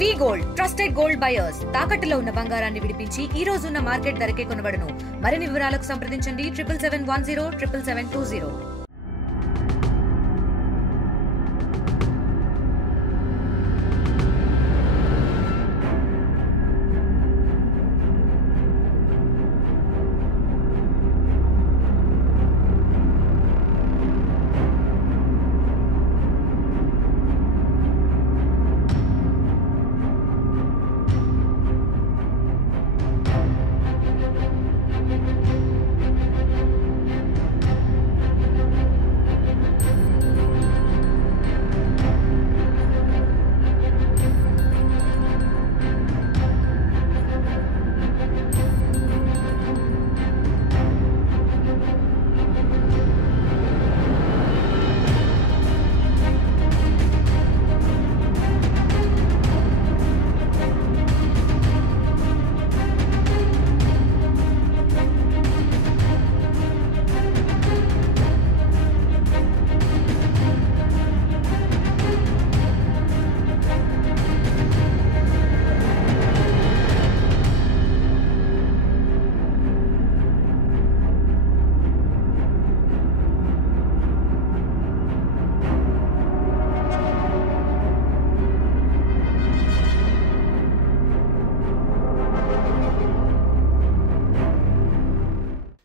వి gold trusted gold buyers తాకట్టులో ఉన్న బంగారాన్ని విడిపించి ఈ రోజు ఉన్న మార్కెట్ ధరకే కొనబడును. మరిన్ని వివరాలకు సంప్రదించండి 7771 77720.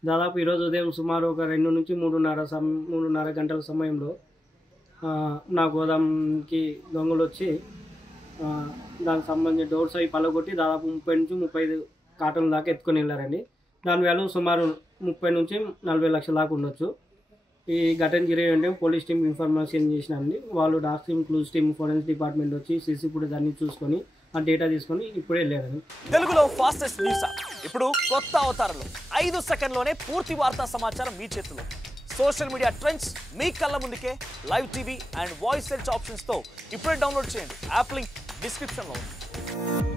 దాదాపు ఈరోజు ఉదయం సుమారు ఒక 2 నుంచి 3:30 గంటల సమయంలో నా గోదాంకి దొంగలు వచ్చి దానికి సంబంధించిన డోర్స్ అవి పలగొట్టి దాదాపు 30 నుంచి 35 కాటన్ల దాకా ఎత్తుకొని వెళ్ళారండి. దాని వాల్యూ సుమారు 30 నుంచి 40 లక్షల దాకా ఉండొచ్చు. ఈ ఘటన జరిగే పోలీస్ టీం ఇన్ఫర్మేషన్ చేసినండి. వాళ్ళు dog team, clues team, forensic department వచ్చి సీసీ ఫుటేజ్ అన్ని చూసుకొని ఆ డేటా తీసుకొని ఇప్పుడే వెళ్ళారండి. తెలుగులో ఫాస్టెస్ట్ న్యూస్ ఇప్పుడు కొత్త అవతారంలో 5 సెకండ్లోనే పూర్తి వార్తా సమాచారం మీ చేతిలో. సోషల్ మీడియా ట్రెండ్స్ మీ కళ్ళ ముందుకే live TV and voice search ఆప్షన్స్తో ఇప్పుడే డౌన్లోడ్ చేయండి. యాప్ లింక్ డిస్క్రిప్షన్లో ఉంది.